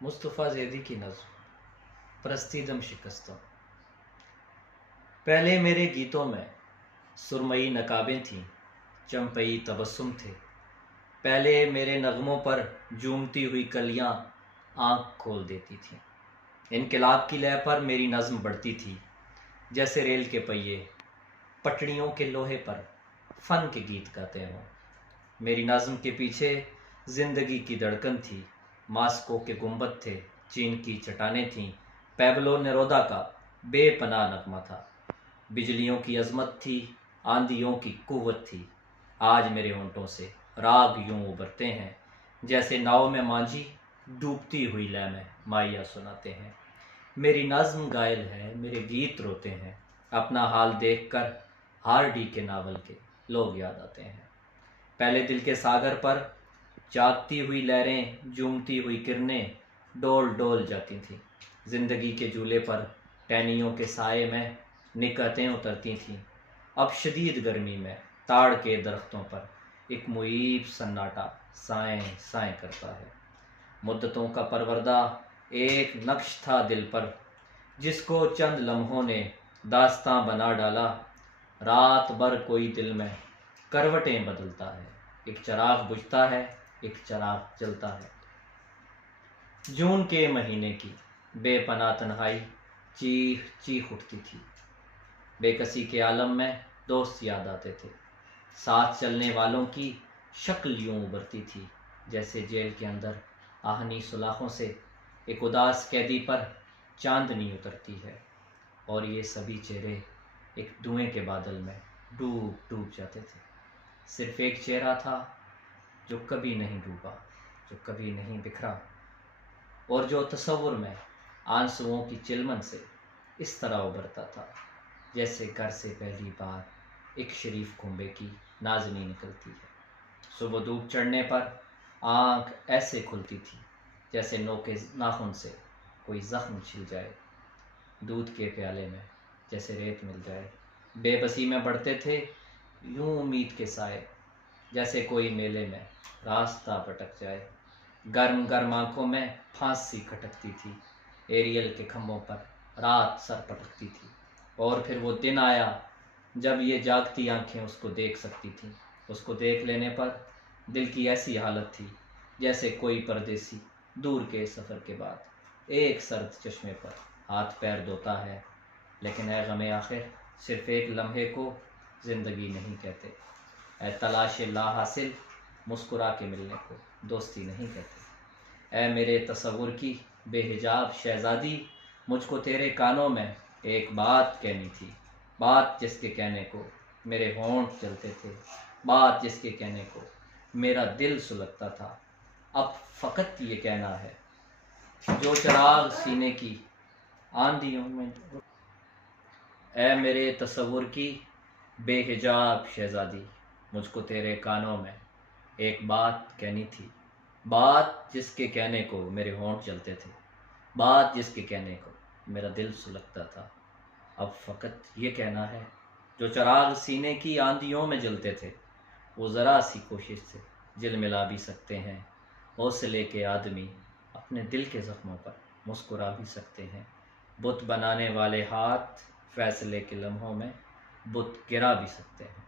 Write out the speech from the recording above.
مصطفیٰ زیدی کی نظم پرستیدم شکستہ۔ پہلے میرے گیتوں میں سرمئی نقابیں تھیں، چمپئی تبسم تھے۔ پہلے میرے نغموں پر جومتی ہوئی کلیاں آنکھ کھول دیتی تھیں۔ انقلاب کی لے پر میری نظم بڑھتی تھی، جیسے ریل کے پہیے پٹڑیوں کے لوہے پر فن کے گیت گاتے ہوں۔ میری نظم کے پیچھے زندگی کی دھڑکن تھی، ماسکو کے گنبد تھے، چین کی چٹانیں تھیں، پیبلو نیرودا کا بے پناہ نغمہ تھا۔ بجلیوں کی عظمت تھی، آندھیوں کی قوت تھی۔ آج میرے ہونٹوں سے راگ یوں ابھرتے ہیں، جیسے ناؤ میں مانجھی ڈوبتی ہوئی لے میں مائیا سناتے ہیں۔ میری نظم گائل ہے، میرے گیت روتے ہیں، اپنا حال دیکھ کر ہارڈی کے ناول کے لوگ یاد آتے ہیں۔ پہلے دل کے ساگر پر جاگتی ہوئی لہریں، جومتی ہوئی کرنیں ڈول ڈول جاتی تھیں۔ زندگی کے جھولے پر ٹہنیوں کے سائے میں نکہتیں اترتی تھیں۔ اب شدید گرمی میں تاڑ کے درختوں پر ایک معیب سناٹا سائیں سائیں کرتا ہے۔ مدتوں کا پروردہ ایک نقش تھا دل پر، جس کو چند لمحوں نے داستاں بنا ڈالا۔ رات بھر کوئی دل میں کروٹیں بدلتا ہے، ایک چراغ بجھتا ہے، ایک چراغ جلتا ہے۔ جون کے مہینے کی بے پناہ تنہائی چیخ چیخ اٹھتی تھی۔ بے کسی کے عالم میں دوست یاد آتے تھے۔ ساتھ چلنے والوں کی شکل یوں ابھرتی تھی، جیسے جیل کے اندر آہنی سلاخوں سے ایک اداس قیدی پر چاندنی اترتی ہے، اور یہ سبھی چہرے ایک دھوئیں کے بادل میں ڈوب ڈوب جاتے تھے۔ صرف ایک چہرہ تھا جو کبھی نہیں ڈوبا، جو کبھی نہیں بکھرا، اور جو تصور میں آنسوؤں کی چلمن سے اس طرح ابھرتا تھا، جیسے گھر سے پہلی بار ایک شریف کنبے کی نازنی نکلتی ہے۔ صبح دھوپ چڑھنے پر آنکھ ایسے کھلتی تھی جیسے نوکے ناخن سے کوئی زخم چھل جائے، دودھ کے پیالے میں جیسے ریت مل جائے۔ بے بسی میں بڑھتے تھے یوں امید کے سائے، جیسے کوئی میلے میں راستہ بھٹک جائے۔ گرم گرم آنکھوں میں پھانسی کھٹکتی تھی، ایریل کے کھمبوں پر رات سر پٹکتی تھی۔ اور پھر وہ دن آیا جب یہ جاگتی آنکھیں اس کو دیکھ سکتی تھیں۔ اس کو دیکھ لینے پر دل کی ایسی حالت تھی جیسے کوئی پردیسی دور کے سفر کے بعد ایک سرد چشمے پر ہاتھ پیر دھوتا ہے، لیکن اے غم آخر صرف ایک لمحے کو زندگی نہیں کہتے۔ اے تلاش لا حاصل مسکرا کے ملنے کو دوستی نہیں کہتے۔ اے میرے تصور کی بے حجاب شہزادی، مجھ کو تیرے کانوں میں ایک بات کہنی تھی، بات جس کے کہنے کو میرے ہونٹ جلتے تھے، بات جس کے کہنے کو میرا دل سلگتا تھا۔ اب فقط یہ کہنا ہے جو چراغ سینے کی آندھیوں میں۔ اے میرے تصور کی بے حجاب شہزادی، مجھ کو تیرے کانوں میں ایک بات کہنی تھی، بات جس کے کہنے کو میرے ہونٹ جلتے تھے، بات جس کے کہنے کو میرا دل سلگتا تھا۔ اب فقط یہ کہنا ہے جو چراغ سینے کی آندھیوں میں جلتے تھے، وہ ذرا سی کوشش سے جل ملا بھی سکتے ہیں۔ حوصلے کے آدمی اپنے دل کے زخموں پر مسکرا بھی سکتے ہیں۔ بت بنانے والے ہاتھ فیصلے کے لمحوں میں بت گرا بھی سکتے ہیں۔